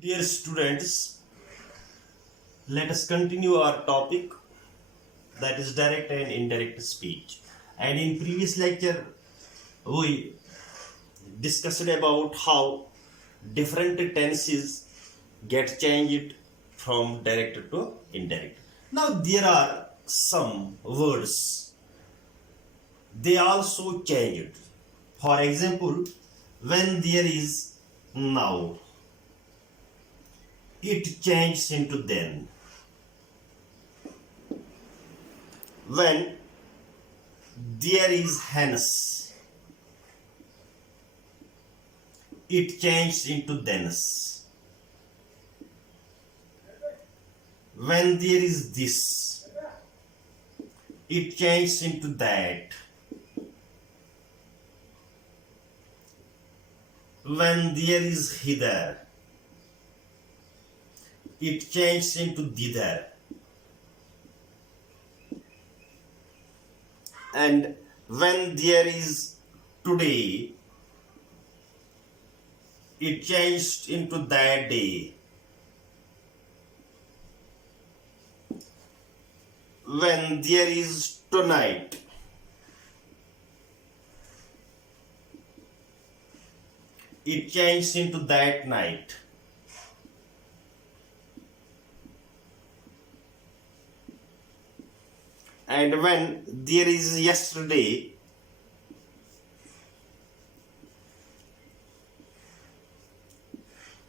Dear students, let us continue our topic, that is direct and indirect speech. And in previous lecture, we discussed about how different tenses get changed from direct to indirect. Now there are some words, they also changed. For example, when there is now, it changes into then. When there is hence, it changes into thence. When there is this, it changes into that. When there is hither, it changes into thither. And when there is today, it changed into that day. When there is tonight, it changed into that night. And when there is yesterday,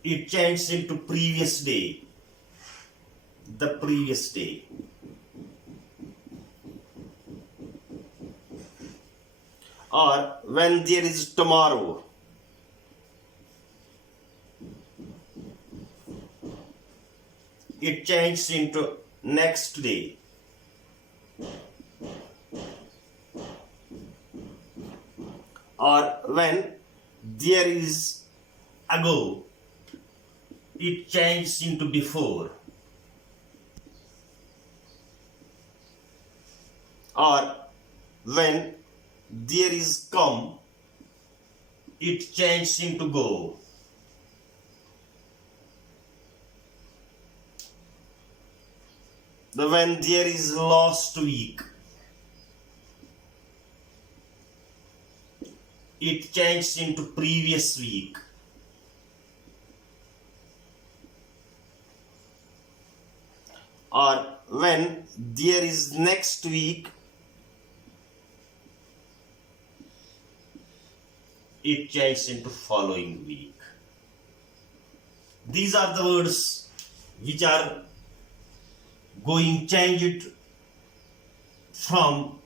it changes into previous day, the previous day. Or when there is tomorrow, it changes into next day. Or when there is ago, it changes into before. Or when there is come, it changes into go. When there is last week, it changes into previous week. Or when there is next week, it changes into following week. These are the words which are going changed from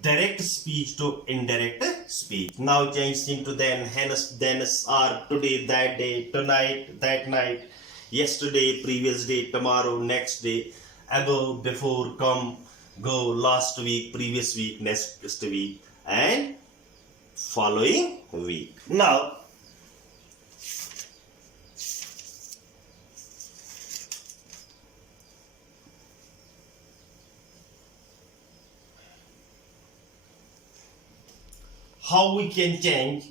direct speech to indirect speech. Now changed into then, hence, thence, or today, that day, tonight, that night, yesterday, previous day, tomorrow, next day, ago, before, come, go, last week, previous week, next week, and following week. Now, how we can change,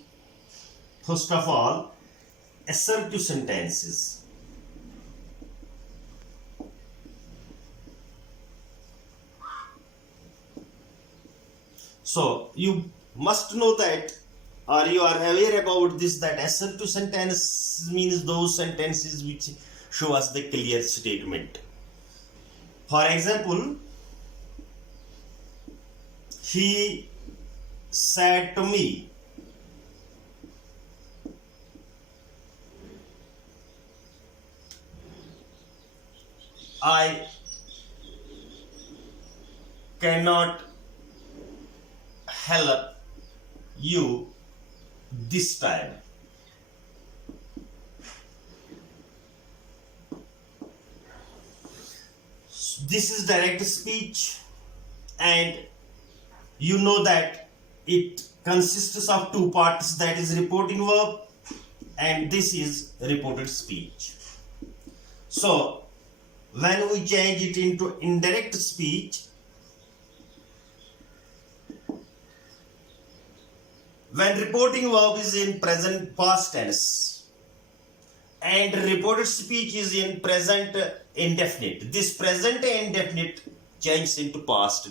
first of all, assertive sentences. So you must know that, or you are aware about this, that assertive sentence means those sentences which show us the clear statement. For example, he said to me, I cannot help you this time. This is direct speech, and you know that it consists of two parts, that is reporting verb and this is reported speech. So when we change it into indirect speech, when reporting verb is in present past tense and reported speech is in present indefinite. This present indefinite changes into past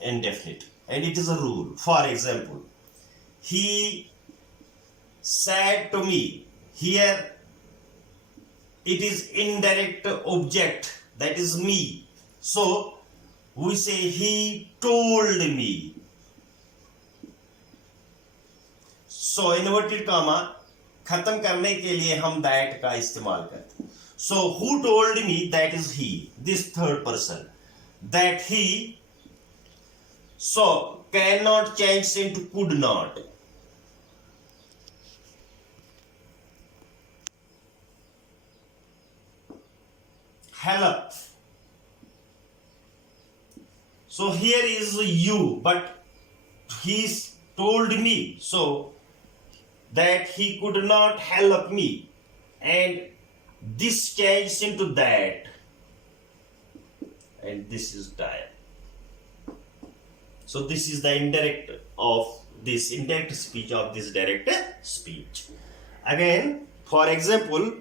indefinite, and it is a rule. For example, he said to me. Here it is indirect object, that is me, so we say he told me. So inverted comma खत्म करने के लिए हम that का इस्तेमाल करते हैं. So who told me, that is he, this third person, that he. So cannot change into could not. Help. So here is you, but he's told me so that he could not help me, and this changes into that, and this is dire. So this is the indirect of this indirect speech of this direct speech. Again, for example,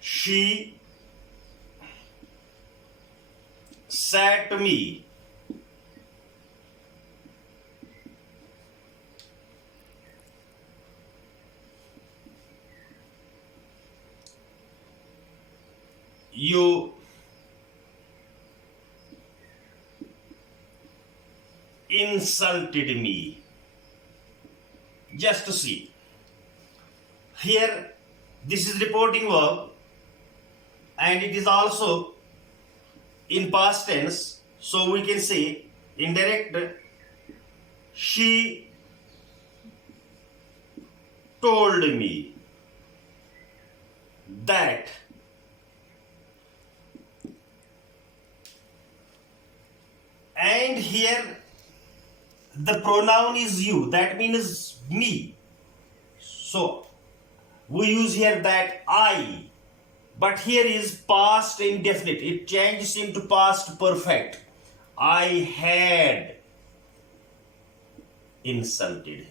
she said to me, you insulted me. Just to see. Here, this is reporting verb, and it is also in past tense, so we can say indirect. She told me that. And here the pronoun is you, that means me, so we use here that I. But here is past indefinite. It changes into past perfect. I had insulted.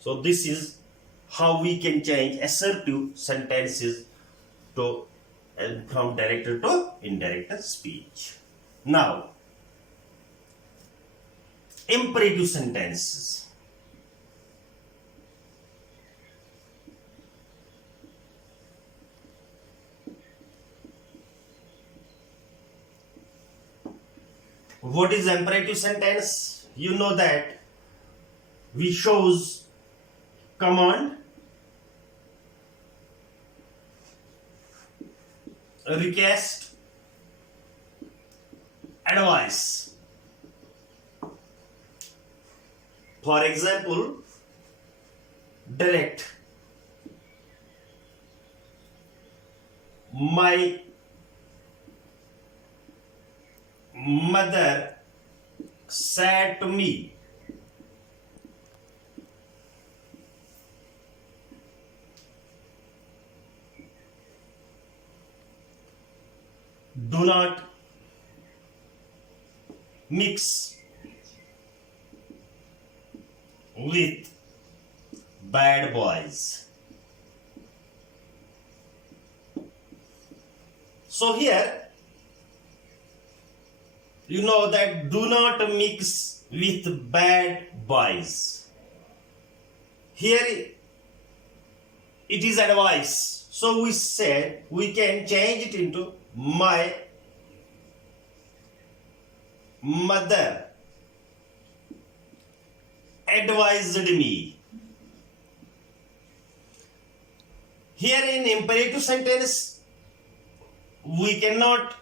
So this is how we can change assertive sentences to from direct to indirect speech. Now, imperative sentences. What is imperative sentence? You know that we shows command, request, advice. For example, direct. My mother said to me, do not mix with bad boys. So here, you know that do not mix with bad boys. Here it is advice. So we said we can change it into my mother advised me. Here in imperative sentence, we cannot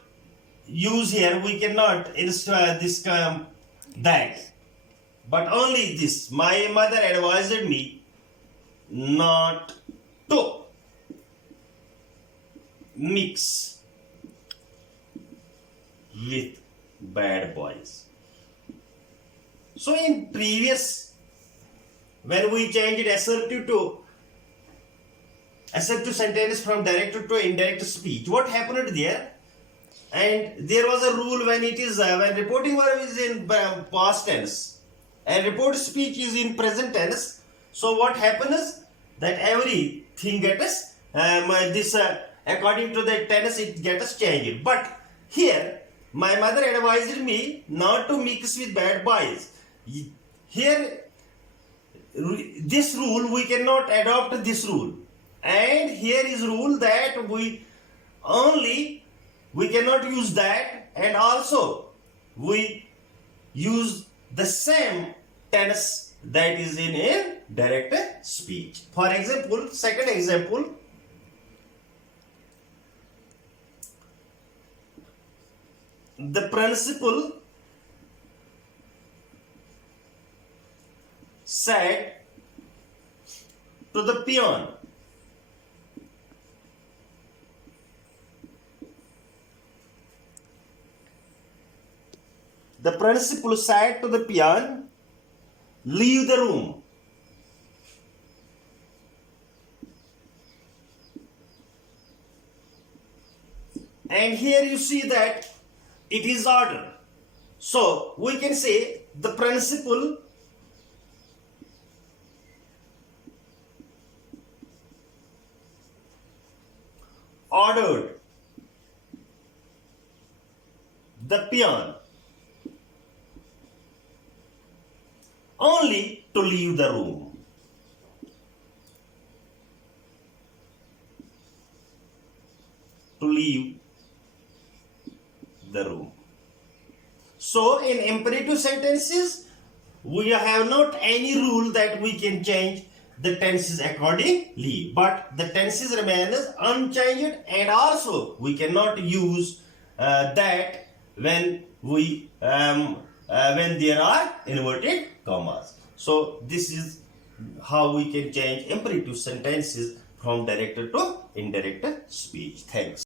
use here, we cannot insert this that, but only this. My mother advised me not to mix with bad boys. So in previous, when we changed assertive sentence from direct to indirect speech, what happened there? And there was a rule when it is when reporting verb is in past tense and report speech is in present tense. So what happens that everything gets this according to the tense it gets changed. But here my mother advised me not to mix with bad boys. Here this rule we cannot adopt this rule, and here is rule that we cannot use that, and also we use the same tense that is in indirect speech. For example, second example, the principal said to the peon, the principal said to the peon, leave the room. And here you see that it is order. So we can say the principal ordered the peon only to leave the room. To leave the room. So in imperative sentences, we have not any rule that we can change the tenses accordingly, but the tenses remain unchanged, and also we cannot use that when there are inverted commas. So this is how we can change imperative sentences from direct to indirect speech. Thanks.